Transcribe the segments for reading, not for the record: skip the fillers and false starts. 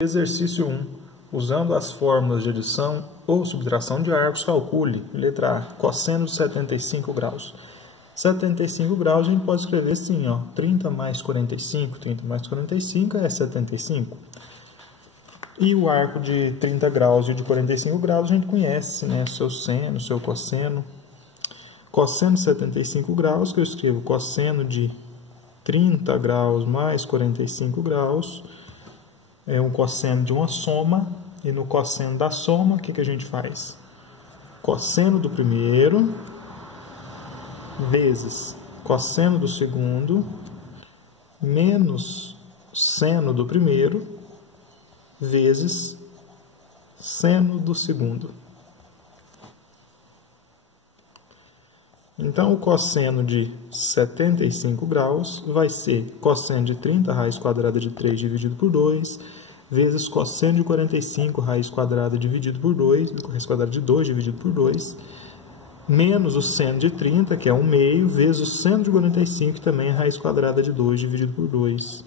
Exercício 1. Usando as fórmulas de adição ou subtração de arcos, calcule. Letra A. Cosseno de 75 graus. 75 graus a gente pode escrever assim, ó, 30 mais 45. 30 mais 45 é 75. E o arco de 30 graus e o de 45 graus a gente conhece, né? Seu seno, seu cosseno. Cosseno de 75 graus, que eu escrevo cosseno de 30 graus mais 45 graus. É um cosseno de uma soma, e no cosseno da soma, o que a gente faz? Cosseno do primeiro vezes cosseno do segundo menos seno do primeiro vezes seno do segundo. Então, o cosseno de 75 graus vai ser cosseno de 30 raiz quadrada de 3 dividido por 2, vezes cosseno de 45 raiz quadrada dividido por 2, raiz quadrada de 2 dividido por 2, menos o seno de 30, que é 1/2, vezes o seno de 45, que também é raiz quadrada de 2 dividido por 2.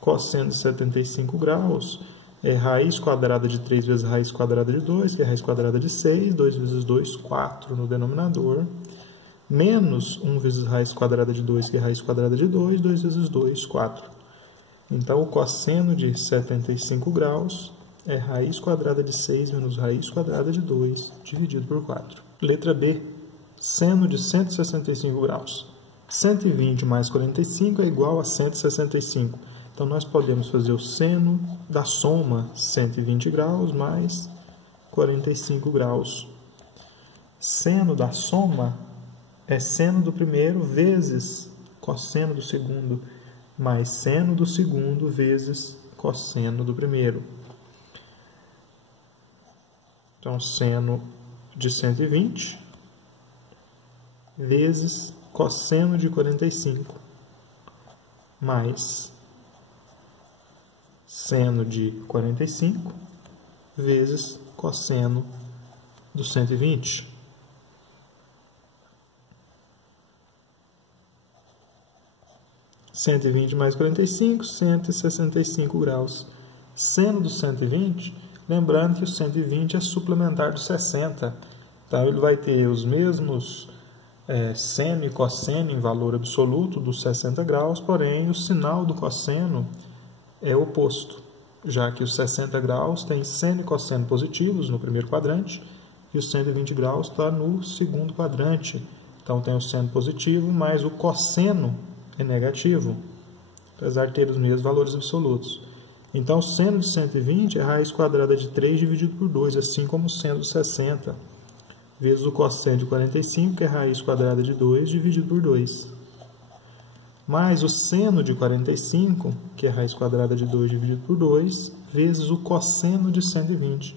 Cosseno de 75 graus é raiz quadrada de 3 vezes raiz quadrada de 2, que é raiz quadrada de 6, 2 vezes 2, 4 no denominador, menos 1 vezes raiz quadrada de 2, que é raiz quadrada de 2, 2 vezes 2, 4. Então, o cosseno de 75 graus é raiz quadrada de 6 menos raiz quadrada de 2, dividido por 4. Letra B, seno de 165 graus. 120 mais 45 é igual a 165. Então, nós podemos fazer o seno da soma 120 graus mais 45 graus. Seno da soma é seno do primeiro vezes cosseno do segundo, mais seno do segundo vezes cosseno do primeiro. Então, seno de 120 vezes cosseno de 45, mais seno de 45 vezes cosseno do 120. 120 mais 45, 165 graus. Seno do 120, lembrando que o 120 é suplementar do 60. Então, ele vai ter os mesmos seno e cosseno em valor absoluto dos 60 graus, porém, o sinal do cosseno é oposto, já que os 60 graus tem seno e cosseno positivos no primeiro quadrante, e os 120 graus está no segundo quadrante. Então, tem o seno positivo, mais o cosseno é negativo, apesar de ter os mesmos valores absolutos. Então, o seno de 120 é raiz quadrada de 3 dividido por 2, assim como o seno de 60, vezes o cosseno de 45, que é raiz quadrada de 2 dividido por 2, mais o seno de 45, que é raiz quadrada de 2 dividido por 2, vezes o cosseno de 120.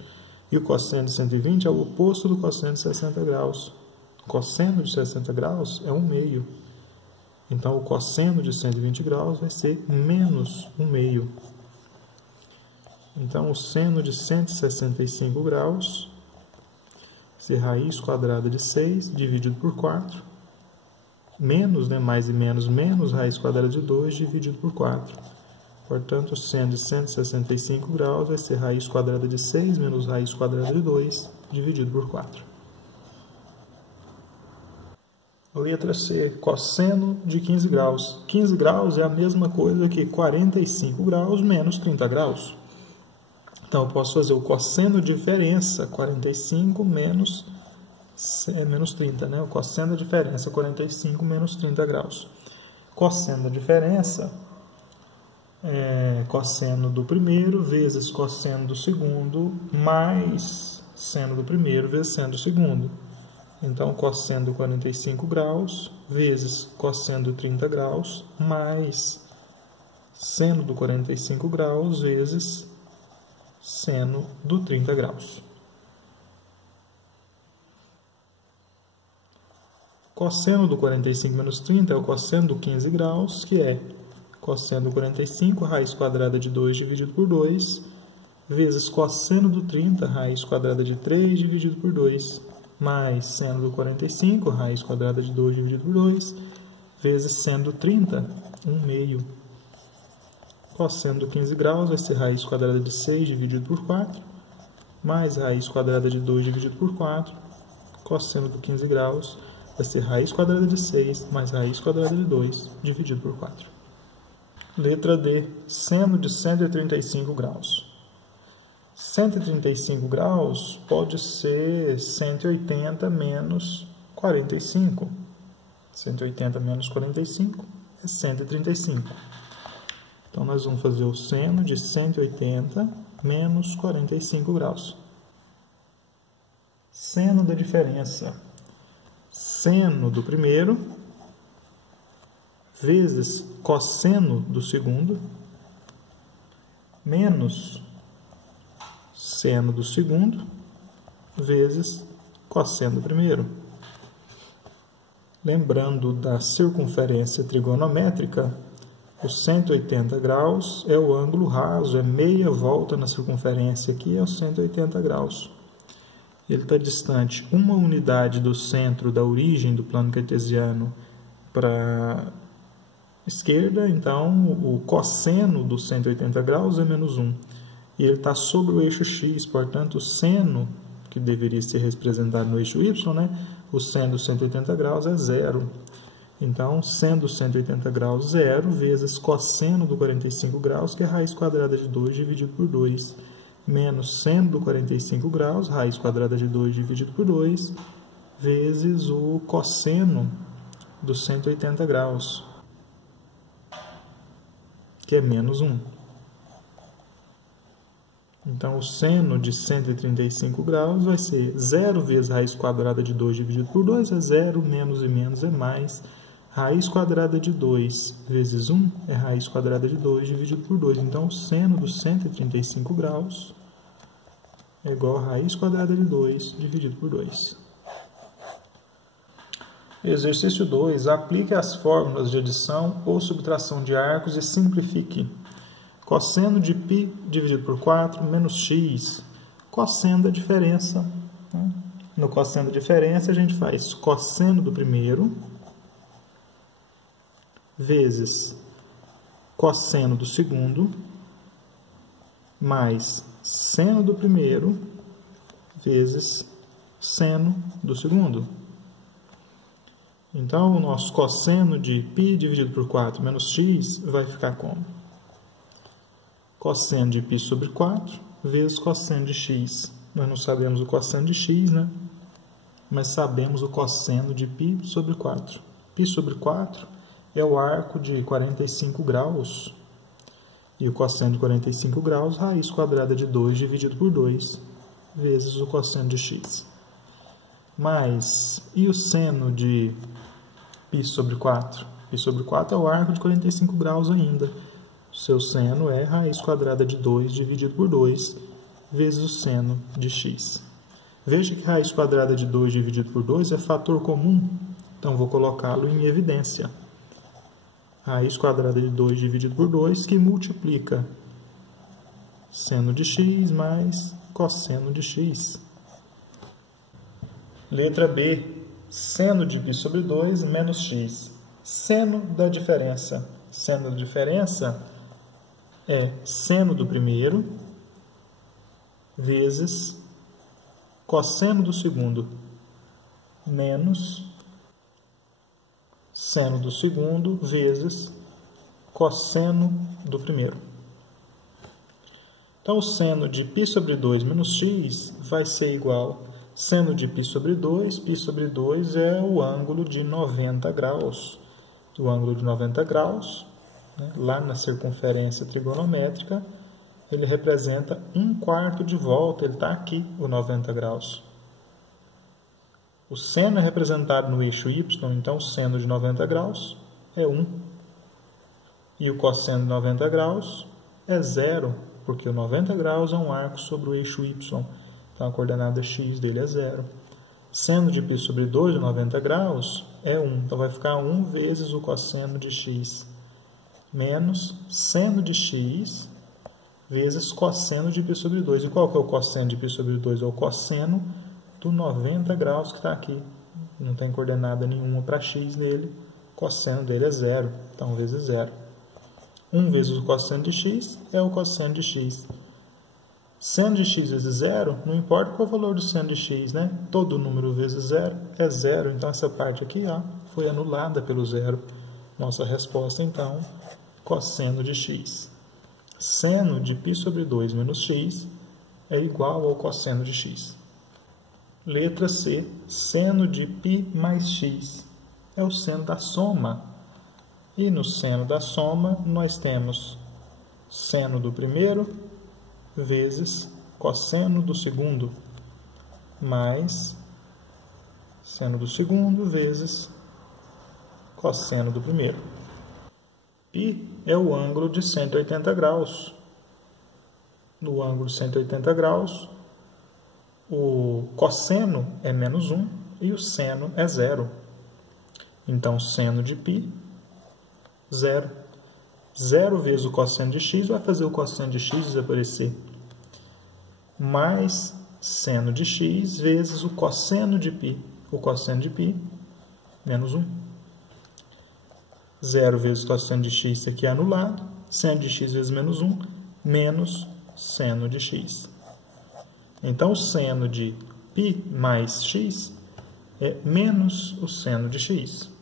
E o cosseno de 120 é o oposto do cosseno de 60 graus. O cosseno de 60 graus é 1/2. Então, o cosseno de 120 graus vai ser menos 1/2. Então, o seno de 165 graus vai ser raiz quadrada de 6 dividido por 4, menos, né, mais e menos, menos raiz quadrada de 2 dividido por 4. Portanto, o seno de 165 graus vai ser raiz quadrada de 6 menos raiz quadrada de 2 dividido por 4. Letra C, cosseno de 15 graus. 15 graus é a mesma coisa que 45 graus menos 30 graus. Então, eu posso fazer o cosseno de diferença, 45 menos 30, né? O cosseno da diferença, 45 menos 30 graus. Cosseno da diferença é cosseno do primeiro vezes cosseno do segundo, mais seno do primeiro vezes seno do segundo. Então, cosseno do 45 graus vezes cosseno do 30 graus, mais seno do 45 graus vezes seno do 30 graus. Cosseno do 45 menos 30 é o cosseno do 15 graus, que é cosseno do 45, raiz quadrada de 2 dividido por 2, vezes cosseno do 30, raiz quadrada de 3 dividido por 2, mais seno do 45, raiz quadrada de 2 dividido por 2, vezes seno do 30, 1/2. Cosseno do 15 graus vai ser raiz quadrada de 6 dividido por 4, mais raiz quadrada de 2 dividido por 4. Cosseno do 15 graus vai ser raiz quadrada de 6 mais raiz quadrada de 2 dividido por 4. Letra D, seno de 135 graus. 135 graus pode ser 180 menos 45. 180 menos 45 é 135. Então, nós vamos fazer o seno de 180 menos 45 graus. Seno da diferença. Seno do primeiro vezes cosseno do segundo menos seno do segundo vezes cosseno do primeiro. Lembrando da circunferência trigonométrica, os 180 graus é o ângulo raso, é meia volta na circunferência, aqui é os 180 graus. Ele está distante uma unidade do centro da origem do plano cartesiano para a esquerda, então o cosseno dos 180 graus é menos 1. E ele está sobre o eixo x, portanto o seno, que deveria ser representado no eixo y, né? O seno dos 180 graus é 0. Então, seno dos 180 graus, 0, vezes cosseno do 45 graus, que é raiz quadrada de 2 dividido por 2, menos seno do 45 graus, raiz quadrada de 2 dividido por 2, vezes o cosseno dos 180 graus, que é menos 1. Então, o seno de 135 graus vai ser 0 vezes raiz quadrada de 2 dividido por 2, é 0, menos e menos é mais. Raiz quadrada de 2 vezes 1 é raiz quadrada de 2 dividido por 2. Então, o seno dos 135 graus é igual a raiz quadrada de 2 dividido por 2. Exercício 2. Aplique as fórmulas de adição ou subtração de arcos e simplifique. Cosseno de π dividido por 4 menos x. Cosseno da diferença. No cosseno da diferença, a gente faz cosseno do primeiro vezes cosseno do segundo mais seno do primeiro vezes seno do segundo. Então, o nosso cosseno de π dividido por 4 menos x vai ficar como? Cosseno de π sobre 4 vezes cosseno de x. Nós não sabemos o cosseno de x, né? Mas sabemos o cosseno de π sobre 4. π sobre 4 é o arco de 45 graus. E o cosseno de 45 graus, raiz quadrada de 2 dividido por 2, vezes o cosseno de x. Mas, e o seno de π sobre 4? π sobre 4 é o arco de 45 graus ainda. O seu seno é raiz quadrada de 2 dividido por 2, vezes o seno de x. Veja que raiz quadrada de 2 dividido por 2 é fator comum, então vou colocá-lo em evidência. Raiz quadrada de 2 dividido por 2, que multiplica seno de x mais cosseno de x. Letra B. Seno de π sobre 2 menos x. Seno da diferença. Seno da diferença é seno do primeiro vezes cosseno do segundo menos seno do segundo vezes cosseno do primeiro. Então, o seno de π sobre 2 menos x vai ser igual a seno de π sobre 2. π sobre 2 é o ângulo de 90 graus. O ângulo de 90 graus, né, lá na circunferência trigonométrica, ele representa 1/4 de volta. Ele está aqui, o 90 graus. O seno é representado no eixo y, então o seno de 90 graus é 1. E o cosseno de 90 graus é 0, porque o 90 graus é um arco sobre o eixo y. Então a coordenada x dele é 0. Seno de π sobre 2 de 90 graus é 1. Então vai ficar 1 vezes o cosseno de x menos seno de x vezes cosseno de π sobre 2. E qual que é o cosseno de π sobre 2? É o cosseno do 90 graus que está aqui. Não tem coordenada nenhuma para x nele. O cosseno dele é 0. Então, vezes 0. 1 vezes o cosseno de x é o cosseno de x. Seno de x vezes zero, não importa qual é o valor do seno de x, né? Todo número vezes zero é zero, então essa parte aqui ó, foi anulada pelo zero. Nossa resposta, então, cosseno de x. Seno de π sobre 2 menos x é igual ao cosseno de x. Letra C, seno de π mais x é o seno da soma. E no seno da soma, nós temos seno do primeiro vezes cosseno do segundo, mais seno do segundo vezes cosseno do primeiro. Π é o ângulo de 180 graus. No ângulo de 180 graus, o cosseno é menos 1 e o seno é zero. Então, seno de π, zero. Zero vezes o cosseno de x vai fazer o cosseno de x desaparecer. Mais seno de x vezes o cosseno de π. O cosseno de π, menos 1. Zero vezes o cosseno de x, isso aqui é anulado. Seno de x vezes menos 1, menos seno de x. Então, o seno de π mais x é menos o seno de x.